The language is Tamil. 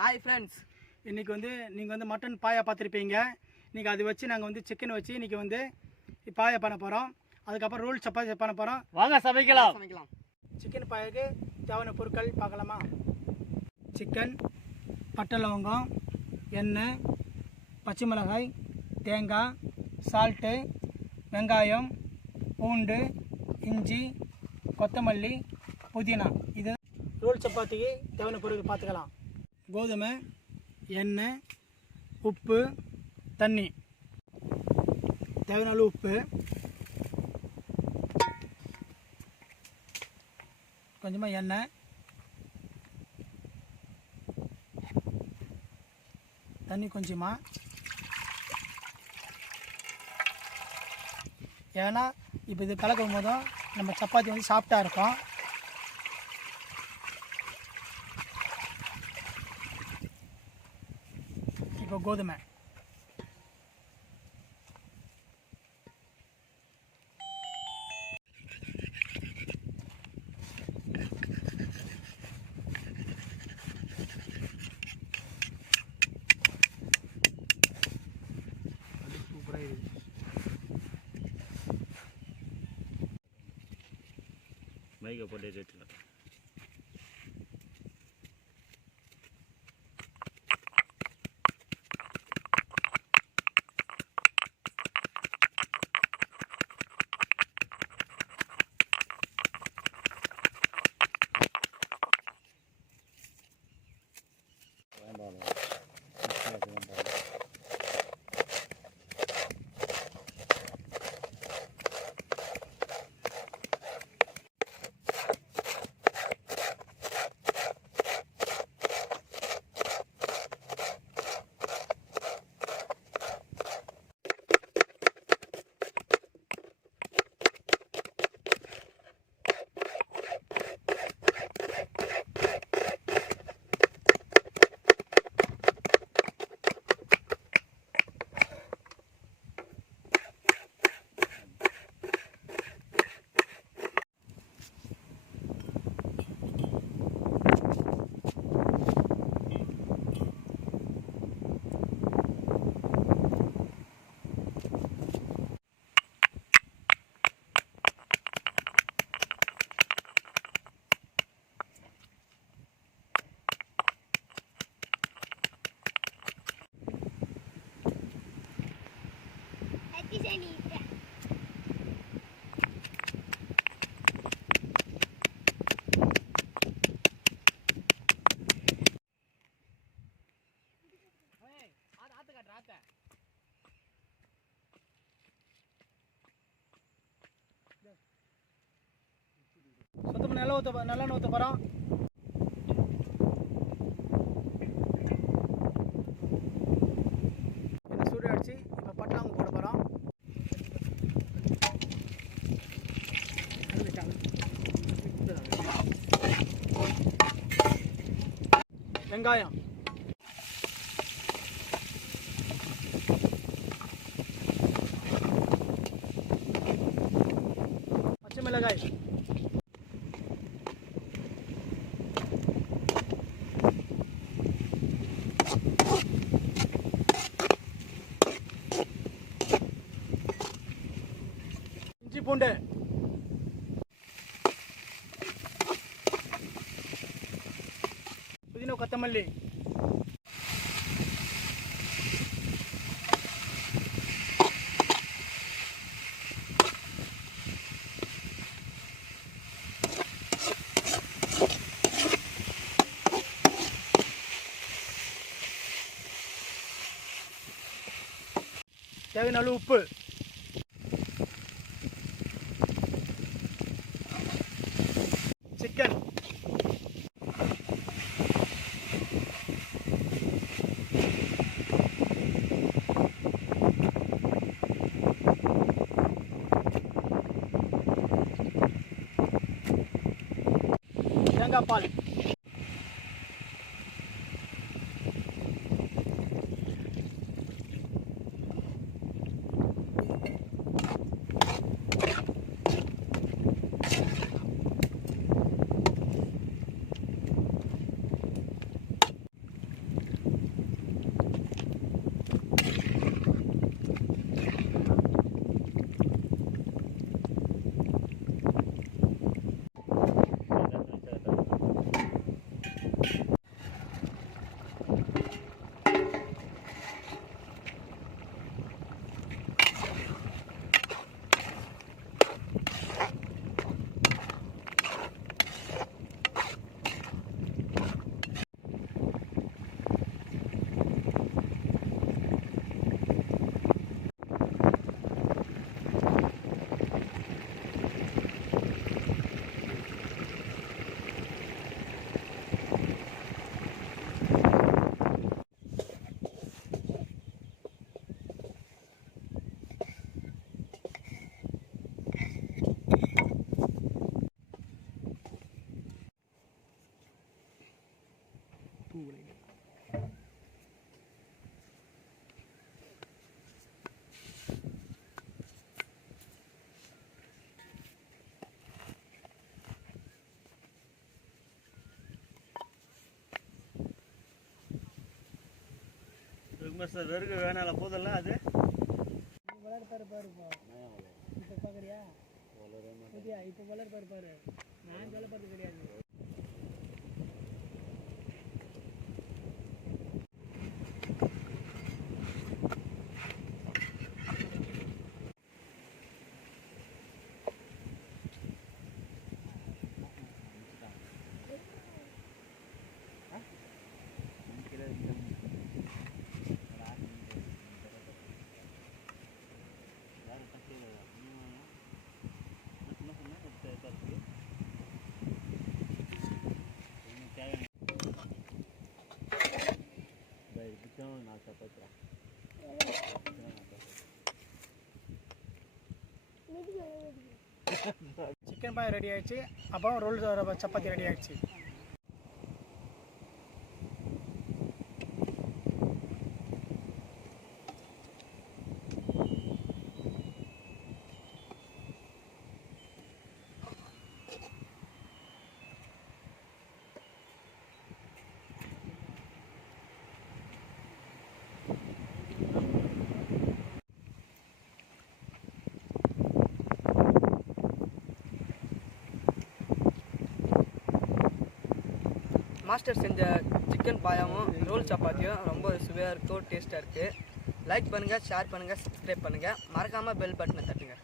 ஹாய் ஃப்ரெண்ட்ஸ், இன்றைக்கி நீங்கள் மட்டன் பாயா பார்த்துருப்பீங்க. இன்றைக்கி அது வச்சு நாங்கள் சிக்கன் வச்சு இன்றைக்கி பாயா பண்ண போகிறோம். அதுக்கப்புறம் ரோல் சப்பாத்தி பண்ண போகிறோம். வாங்க சமைக்கலாம். சிக்கன் பாயாவுக்கு தேவையான பொருட்கள் பார்க்கலாமா? சிக்கன், பட்டை லவங்கம், எண்ணெய், பச்சை மிளகாய், தேங்காய், சால்ட்டு, வெங்காயம், பூண்டு, இஞ்சி, கொத்தமல்லி, புதினா. இது ரோல் சப்பாத்திக்கு தேவையான பொருட்கள் பார்த்துக்கலாம். கோதுமை, எண்ணெய், உப்பு, தண்ணி, தேவையான அளவு உப்பு, கொஞ்சமாக எண்ணெய், தண்ணி கொஞ்சமாக. ஏன்னா இப்போ இது கலக்கும் போதும் நம்ம சப்பாத்தி சாஃப்டாக இருக்கும். இப்போ கோதுமை, சூப்பராக இருக்குது. மைக்கை போட்டு வச்சுக்கலாம். சுத்தமாக நல்லெண்ணெய் ஊற்ற போகிறோம். எண்ணெய் சூடு அடிச்சு இப்போ பட்டாங்க போட போகிறோம். வெங்காயம், பச்சை மிளகாய், இஞ்சி பூண்டு, புதினா கொத்தமல்லி, தேவையான அளவு உப்பு, சிக்கன், தேங்காய் பால், சார் வெறுக்கு வேணால போதல்ல அது வளர் பாரு பாருப்பா இப்போ பார்க்குறியா இப்போ வளர் பாரு பாரு நான் சொல்ல பார்த்து கிடையாது. சிக்கன் பாயா ரெடி ஆயிடுச்சு. அப்புறம் ரோல் சப்பாத்தி ரெடி ஆயிடுச்சு. மாஸ்டர் செஞ்ச சிக்கன் பாயாவும் ரோல் சப்பாத்தியும் ரொம்ப சுவையாக இருக்கும், டேஸ்ட்டாக இருக்குது. லைக் பண்ணுங்கள், ஷேர் பண்ணுங்கள், சப்ஸ்கிரைப் பண்ணுங்கள். மறக்காமல் பெல் பட்டனை தட்டுங்க.